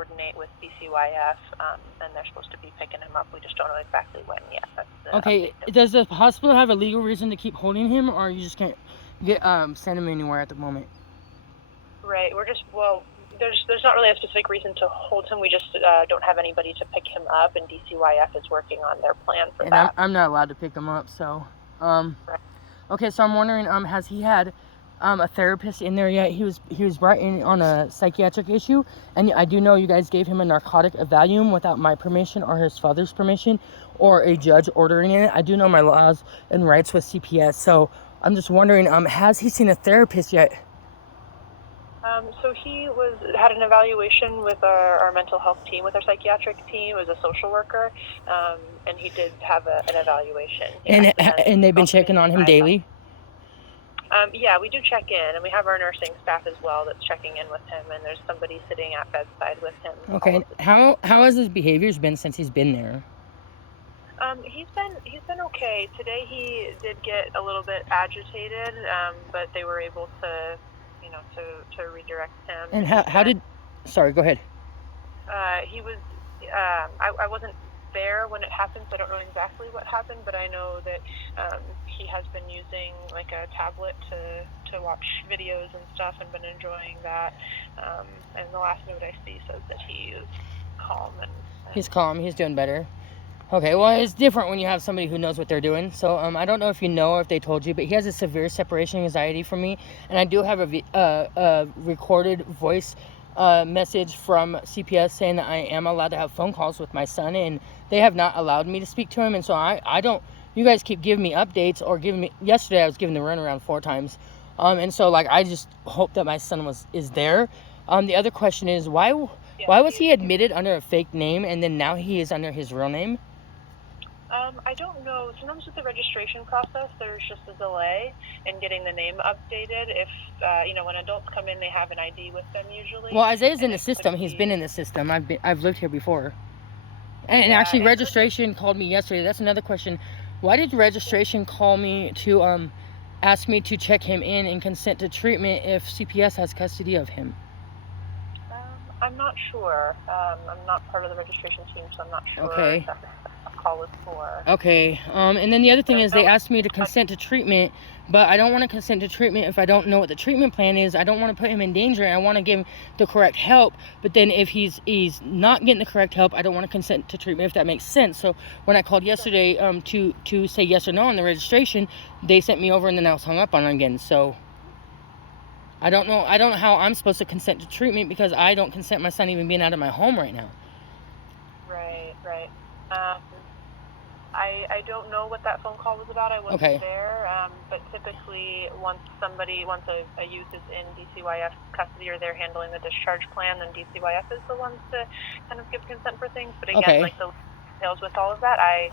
coordinate with DCYF, and they're supposed to be picking him up. We just don't know exactly when yet. That's the Okay, update. does the hospital have a legal reason to keep holding him, or you just can't send him anywhere at the moment? Right. We're just, well, there's not really a specific reason to hold him. We just don't have anybody to pick him up, and DCYF is working on their plan for and that. I'm not allowed to pick him up, so Right. okay, so I'm wondering, has he had a therapist in there yet? He was brought in on a psychiatric issue, and I do know you guys gave him a narcotic, a valume, without my permission or his father's permission, or a judge ordering it. I do know my laws and rights with CPS, so I'm just wondering, has he seen a therapist yet? So he had an evaluation with our mental health team, with our psychiatric team as a social worker, and he did have an evaluation. Yeah. Yes, And they've been checking on him daily? Yeah, we do check in, and we have our nursing staff as well that's checking in with him, and there's somebody sitting at bedside with him. Okay, how has his behaviors been since he's been there? He's been okay. Today he did get a little bit agitated, but they were able to, to redirect him. And how did? Sorry, go ahead. He was. I wasn't there when it happened, so I don't know exactly what happened, but I know that he has been using like a tablet to watch videos and stuff, and been enjoying that. And the last note I see says that he is calm and he's calm. He's doing better. Okay, well, it's different when you have somebody who knows what they're doing. So I don't know if you know or if they told you, but he has a severe separation anxiety from me, and I do have a recorded voice message from CPS saying that I am allowed to have phone calls with my son, and they have not allowed me to speak to him. And so I don't. You guys keep giving me updates or giving me. Yesterday I was given the runaround 4 times, and so like I just hope that my son is there. The other question is why was he admitted under a fake name and then now he is under his real name? I don't know. Sometimes with the registration process, there's just a delay in getting the name updated. If, when adults come in, they have an ID with them usually. Well, Isaiah's in the system. He's been in the system. I've lived here before. And actually, registration called me yesterday. That's another question. Why did registration call me to ask me to check him in and consent to treatment if CPS has custody of him? I'm not sure. I'm not part of the registration team, so I'm not sure. Okay. Call was for. Okay. And then the other thing is they asked me to consent to treatment, but I don't want to consent to treatment if I don't know what the treatment plan is. I don't want to put him in danger. I want to give him the correct help. But then if he's not getting the correct help, I don't want to consent to treatment, if that makes sense. So when I called yesterday to say yes or no on the registration, they sent me over and then I was hung up on it again. So I don't know how I'm supposed to consent to treatment because I don't consent my son even being out of my home right now. Right. I don't know what that phone call was about. I wasn't there. But typically, once a youth is in DCYF custody or they're handling the discharge plan, then DCYF is the ones to kind of give consent for things. But again, like the details with all of that, I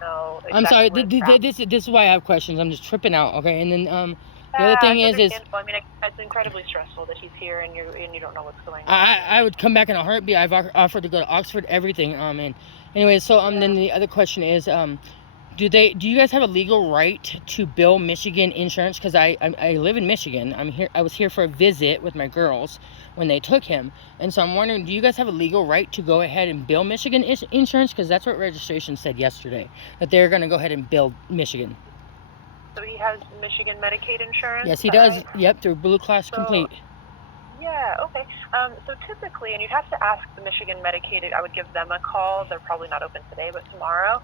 know exactly. I'm sorry. This is why I have questions. I'm just tripping out. Okay, and then the other thing is I mean, it's incredibly stressful that he's here and you don't know what's going on. I would come back in a heartbeat. I've offered to go to Oxford, everything. And anyway, so then the other question is, do you guys have a legal right to bill Michigan insurance? Because I live in Michigan. I was here for a visit with my girls when they took him, and so I'm wondering, do you guys have a legal right to go ahead and bill Michigan insurance? Because that's what registration said yesterday, that they're going to go ahead and bill Michigan. So he has Michigan Medicaid insurance? Yes, he does. Right? Yep, through Blue Cross Complete. Yeah, okay. So typically, and you'd have to ask the Michigan Medicaid, I would give them a call. They're probably not open today, but tomorrow,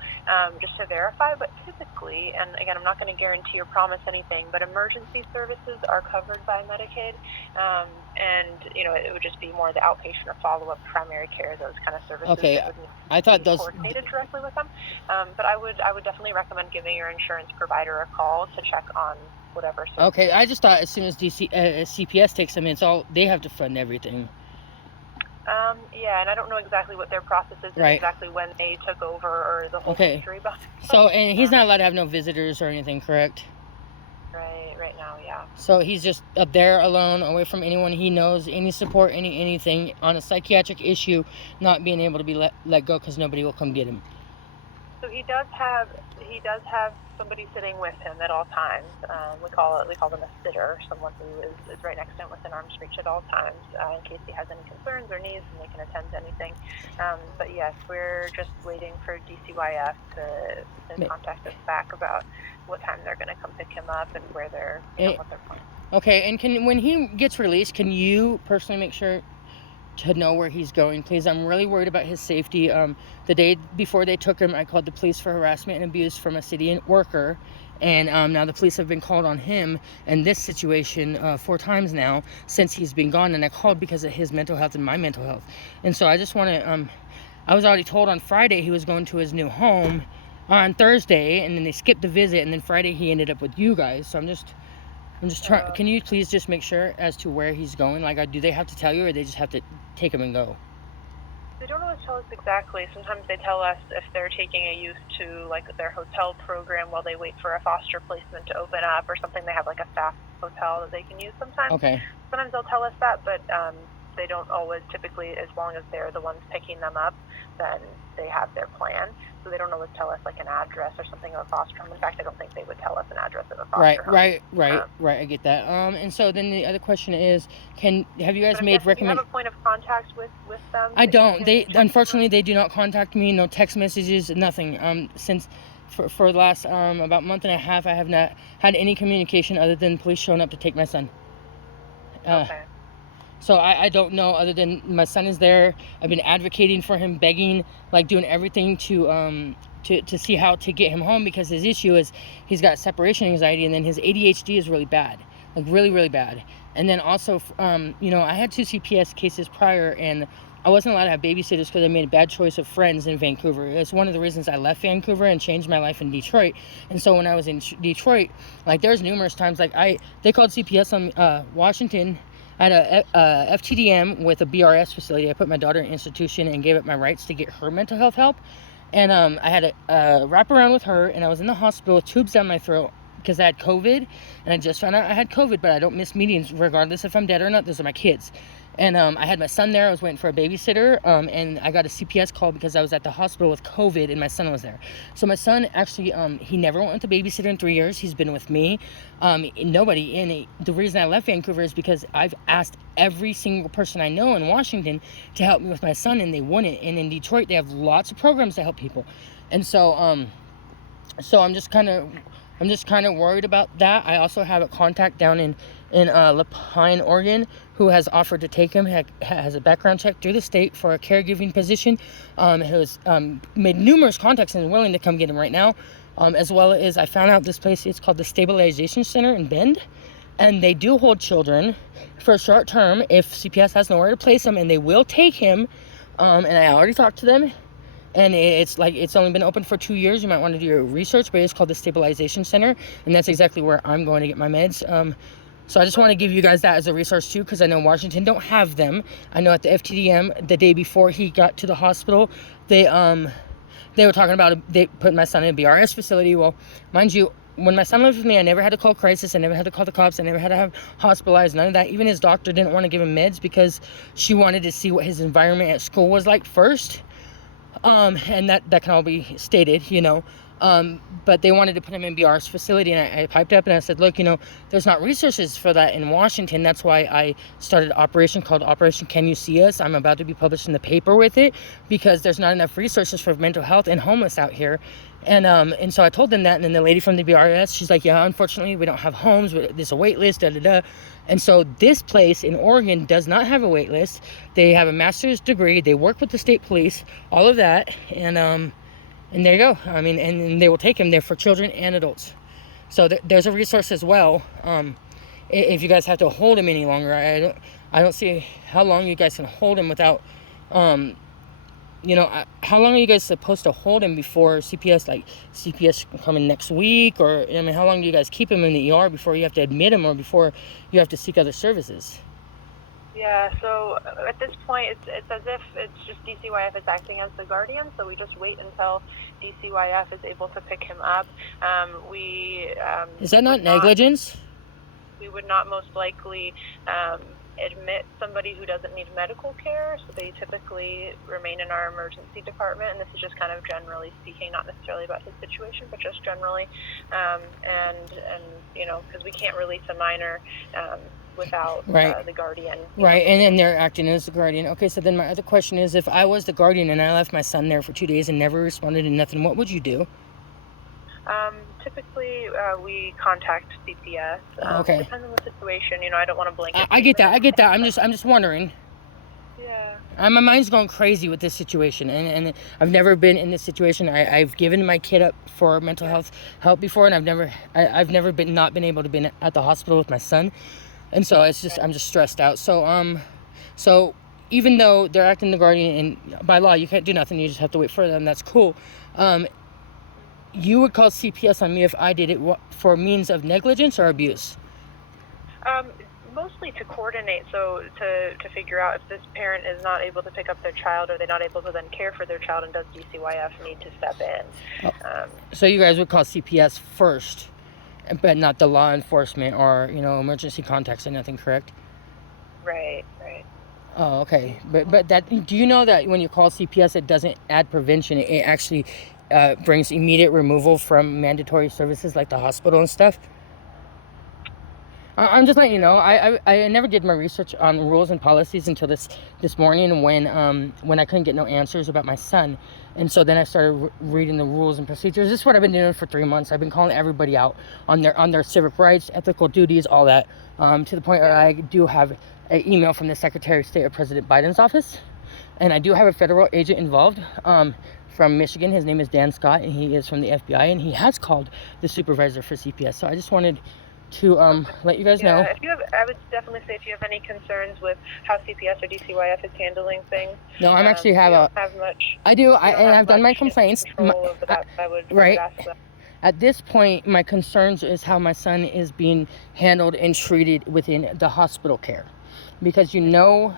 just to verify. But typically, and again, I'm not going to guarantee or promise anything, but emergency services are covered by Medicaid. And, it would just be more the outpatient or follow-up primary care, those kind of services. Okay, I thought those coordinated directly with them. But I would definitely recommend giving your insurance provider a call to check on whatever. Okay, I just thought as soon as CPS takes them in, they have to fund everything. Yeah, and I don't know exactly what their process is, and exactly when they took over or the whole history behind it. So, and he's not allowed to have no visitors or anything, correct? Right now, yeah. So he's just up there alone, away from anyone he knows, any support, anything on a psychiatric issue, not being able to be let go because nobody will come get him. So he does have somebody sitting with him at all times. We call them a sitter, someone who is right next to him within arm's reach at all times, in case he has any concerns or needs, and they can attend to anything. But yes, we're just waiting for DCYF to contact us back about what time they're going to come pick him up and where they're, what they're planning. Okay, and when he gets released, can you personally make sure to know where he's going, please? I'm really worried about his safety. The day before they took him, I called the police for harassment and abuse from a city worker, and now the police have been called on him in this situation 4 times now since he's been gone, and I called because of his mental health and my mental health. And so I just want to I was already told on Friday he was going to his new home on Thursday, and then they skipped the visit, and then Friday he ended up with you guys. So I'm just trying. Can you please just make sure as to where he's going? Like, do they have to tell you, or they just have to take him and go? They don't always tell us exactly. Sometimes they tell us if they're taking a youth to like their hotel program while they wait for a foster placement to open up or something. They have like a staff hotel that they can use sometimes. Okay. Sometimes they'll tell us that, but they don't always. Typically, as long as they're the ones picking them up, then they have their plan. So they don't always tell us like an address or something of a foster home. In fact, I don't think they would tell us an address of a foster home. Right. I get that. And so then the other question is, have you guys made do you have a point of contact with them? I don't. Unfortunately they do not contact me. No text messages, nothing. Since for the last about month and a half, I have not had any communication other than police showing up to take my son. Okay. So I don't know, other than my son is there. I've been advocating for him, begging, like doing everything to see how to get him home, because his issue is he's got separation anxiety, and then his ADHD is really bad, like really, really bad. And then also, I had 2 CPS cases prior, and I wasn't allowed to have babysitters because I made a bad choice of friends in Vancouver. It's one of the reasons I left Vancouver and changed my life in Detroit. And so when I was in Detroit, like there's numerous times, like they called CPS on Washington. I had a FTDM with a BRS facility. I put my daughter in an institution and gave up my rights to get her mental health help. And I had a wraparound with her, and I was in the hospital with tubes down my throat because I had COVID. And I just found out I had COVID, but I don't miss meetings regardless if I'm dead or not. Those are my kids. And I had my son there. I was waiting for a babysitter, and I got a CPS call because I was at the hospital with COVID and my son was there. So my son actually, he never went with a babysitter in 3 years. He's been with me. Nobody. And the reason I left Vancouver is because I've asked every single person I know in Washington to help me with my son, and they wouldn't. And in Detroit, they have lots of programs to help people. And so, I'm just kind of worried about that. I also have a contact down in Lapine, Oregon, who has offered to take him, has a background check through the state for a caregiving position, has made numerous contacts and is willing to come get him right now, as well as I found out this place, it's called the Stabilization Center in Bend, and they do hold children for a short term if CPS has nowhere to place them, and they will take him, and I already talked to them. And it's only been open for 2 years. You might want to do your research, but it's called the Stabilization Center, and that's exactly where I'm going to get my meds. So I just want to give you guys that as a resource too, because I know Washington don't have them. I know at the FTDM, the day before he got to the hospital, they were talking about they put my son in a BRS facility. Well, mind you, when my son lived with me, I never had to call crisis. I never had to call the cops. I never had to have hospitalized, none of that. Even his doctor didn't want to give him meds because she wanted to see what his environment at school was like first. And that can all be stated, but they wanted to put him in BR's facility, and I piped up and I said, look, there's not resources for that in Washington. That's why I started an operation called Operation Can You See Us? I'm about to be published in the paper with it because there's not enough resources for mental health and homeless out here. And so I told them that, and then the lady from the BRS, she's like, yeah, unfortunately, we don't have homes. There's a wait list, da-da-da. And so this place in Oregon does not have a wait list. They have a master's degree. They work with the state police, all of that. And there you go. I mean, and they will take him there for children and adults. So there's a resource as well. If you guys have to hold him any longer, I don't see how long you guys can hold him without, how long are you guys supposed to hold him before CPS coming next week? Or, how long do you guys keep him in the ER before you have to admit him or before you have to seek other services? Yeah, so at this point, it's as if it's just DCYF is acting as the guardian, so we just wait until DCYF is able to pick him up. Is that not negligence? We would not most likely admit somebody who doesn't need medical care, so they typically remain in our emergency department, and this is just kind of generally speaking, not necessarily about his situation, but just generally, and you know, because we can't release a minor without Right. the guardian. Right, and then they're acting as the guardian. Okay, so then my other question is, if I was the guardian and I left my son there for 2 days and never responded to nothing, what would you do? Typically, we contact CPS. Okay. Depends on the situation. You know, I don't want to blanket. I get that. I'm just wondering. Yeah. My mind's going crazy with this situation, and I've never been in this situation. I've given my kid up for mental health help before, and I've never been able to be at the hospital with my son, and so it's just I'm just stressed out. So even though they're acting the guardian, and by law you can't do nothing, you just have to wait for them. That's cool. You would call CPS on me if I did it for means of negligence or abuse? Mostly to coordinate, so to figure out if this parent is not able to pick up their child, or they're not able to then care for their child, and does DCYF need to step in? So you guys would call CPS first, but not the law enforcement or, you know, emergency contacts or nothing, correct? Right. Oh, okay. But that, do you know that when you call CPS, it doesn't add prevention? It actually brings immediate removal from mandatory services like the hospital and stuff. I'm just letting you know. I never did my research on rules and policies until this morning when I couldn't get no answers about my son, and so then I started reading the rules and procedures. This is what I've been doing for 3 months. I've been calling everybody out on their civic rights, ethical duties, all that, to the point where I do have an email from the Secretary of State of President Biden's office, and I do have a federal agent involved from Michigan. His name is Dan Scott, and he is from the FBI, and he has called the supervisor for CPS. So I just wanted to let you guys know. I would definitely say if you have any concerns with how CPS or DCYF is handling things. No, I'm actually have much. I do. I've done my complaints. I would right. ask them. At this point, my concerns is how my son is being handled and treated within the hospital care, because you know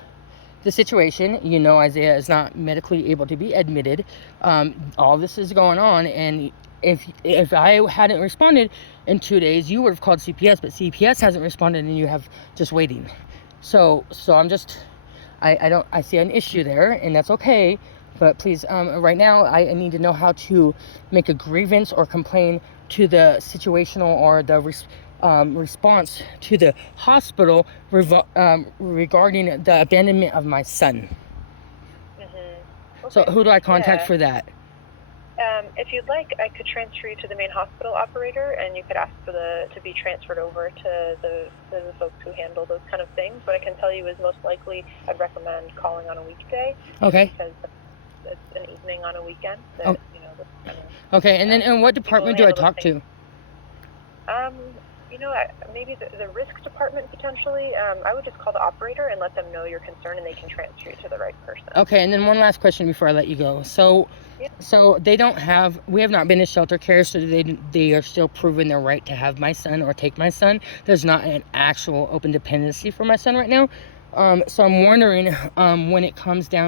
the situation. You know Isaiah is not medically able to be admitted. All this is going on, and if I hadn't responded in 2 days, you would have called CPS, but CPS hasn't responded, and you have just waiting. So I see an issue there, and that's okay. But please, right now, I need to know how to make a grievance or complain to the situational or the response to the hospital regarding the abandonment of my son. Okay. So who do I contact for that? If you'd like, I could transfer you to the main hospital operator, and you could ask for to be transferred over to the folks who handle those kind of things. What I can tell you is most likely I'd recommend calling on a weekday. Okay. Because it's an evening on a weekend. Okay, and then and what department do I talk to? Maybe the risk department potentially. I would just call the operator and let them know your concern, and they can transfer you to the right person. Okay, and then one last question before I let you go. So we have not been in shelter care, so they are still proving their right to have my son or take my son. There's not an actual open dependency for my son right now. So I'm wondering when it comes down